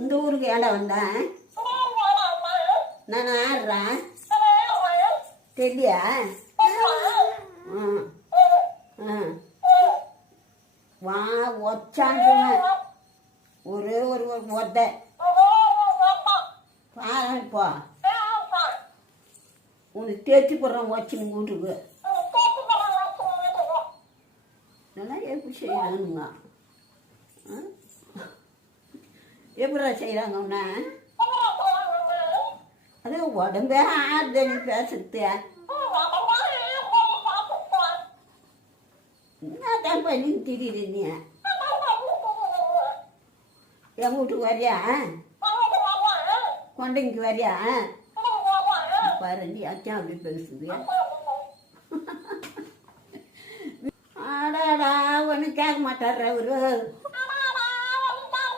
இந்த ஊருக்கு ஏண்டா வந்தேன்? நான் ஆடுறேன் தெரியா? வா ஒச்சான்னு சொன்னேன். ஒரே ஒரு ஒத்தை பாருப்பா உனக்கு தேய்ச்சி போடுறேன் வச்சுன்னு வீட்டுக்கு. நல்லா எப்படி செய்யறானுங்க? எப்படா செய்கிறாங்க உன்ன? அது உடம்பே ஆறுத நீ பேசுறது. என்னதான் பண்ணி திடீர் நீ என் வீட்டுக்கு வரியா? கொண்டைக்கு வரியா? பாரு நீ அச்சா அப்படி பேசுது. ஆடாடா ஒன்றும் கேட்க மாட்டார் அவரு.